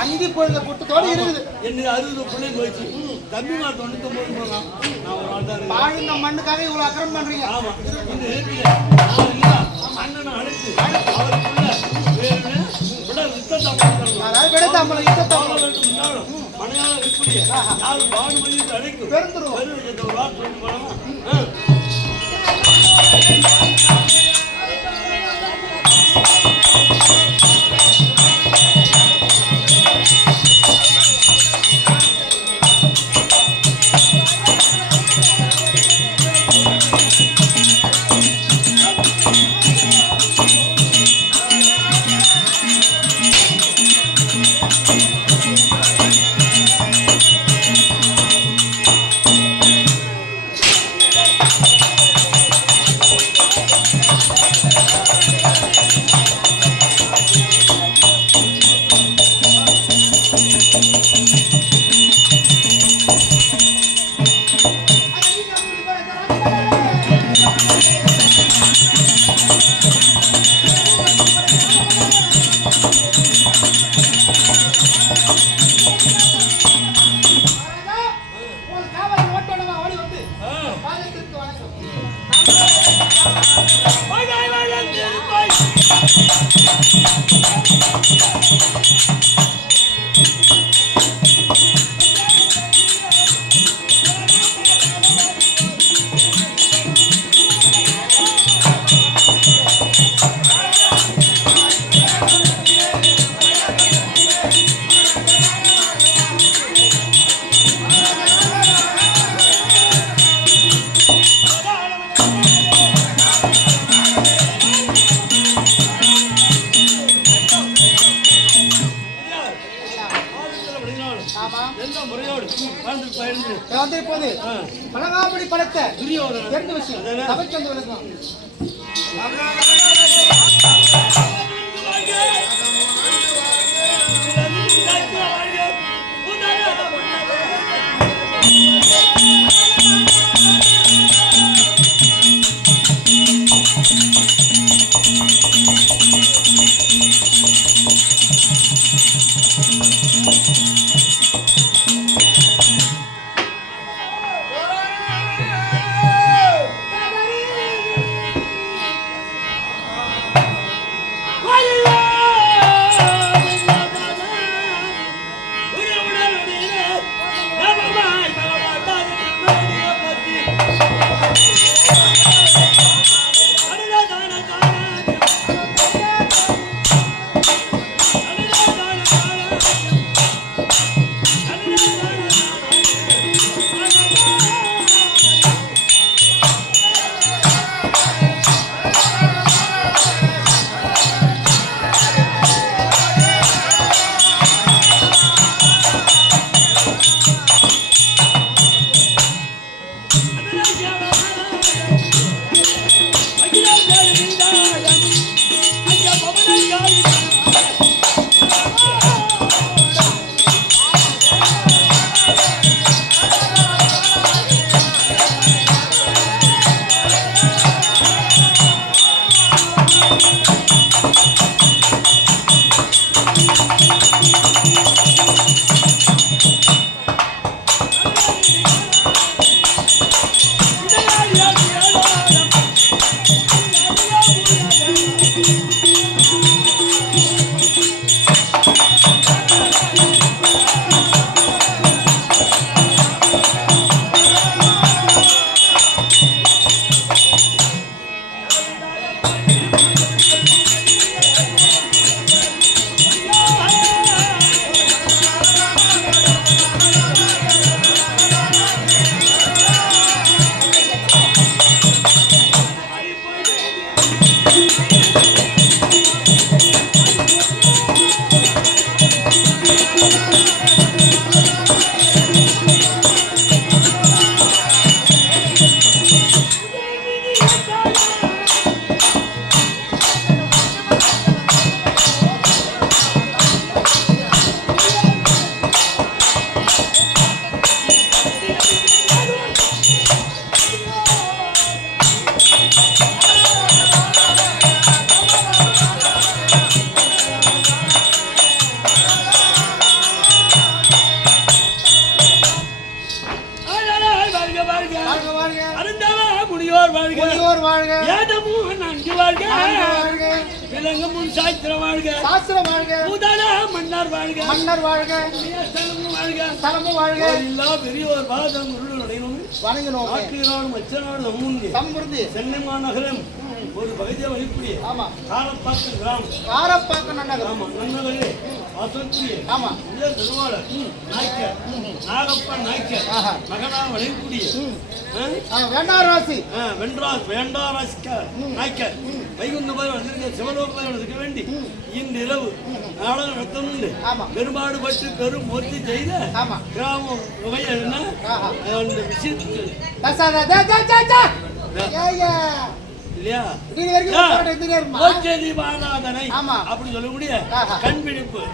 அந்தி பொழுது கூட்டத்தோடு இருக்குது. என்ன 60 பிள்ளை போயிடுச்சு. தம்பிமா 99 போனான். நான் ஒரு ஆள் தான். பாடி இந்த மண்ணுக்காக இவ்வளவு அக்கறம் பண்றீங்க. ஆமா. இந்த நேரத்துல அண்ணனை அழைத்து அவருக்குள்ள வேறு விட யுத்தத்தாமலம் அதாவது விடத்தாமலம் யுத்தத்தாமலம் மனையாக இருக்கக்கூடிய யாரும் பாடுமதி அழைக்கும் பெருந்துருவோம். ஒரு வார்த்தை சொல்லி போனோமா? பழங்காப்படி படத்தை தெரிஞ்ச விஷயம் சபைக்கு வந்து விளக்கம். வாழ்க வாழ்க விலங்கு முன் சாஸ்திரம் வாழ்க சாஸ்திரம் வாழ்க பூதான மன்னர் வாழ்க மன்னர் வாழ்க ஸ்தலமும் வாழ்க தலமும் வாழ்க எல்லா பெரியோர் பாதம் உருளுடையணும் வணங்கினோம் நாட்டினாலும் மச்சனாலும் நம்முங்கே சம்புருதி சென்னை மாநகரம் ஒரு பகுதியை வழிப்புரிய ஆமா காலப்பாக்கம் கிராமம் காரப்பாக்கம் நன்னகர் ஆமா நன்னகரே வாசத்திரிய ஆமா இதே திருவாளர் நாய்க்கர் நாகப்பன் நாய்க்கர் ஆஹா. மகனா வளையக்கூடிய வேண்டாம் ராசி வென்றாஸ் வேண்டாராசிக்கார் நாய்க்கர் வைகுந்த போய் வந்திருக்க சிவலோக போய் வளர்க்க வேண்டி இன்று இரவு நாடகம் நடத்தணுண்டு ஆமா. பெரும்பாடுபட்டு பெரும் மூர்த்தி செய்த ஆமா. கிராமம் வகை என்ன ஆஹா. அந்த விஷயத்துக்கு இல்லையா இது வரைக்கும் போராட்டம் இருந்துட்டே இருக்குமா? ஓச்சேதி பாலாதனை ஆமா. அப்படி சொல்லக்கூடிய ஆஹா. கண்பிடிப்பு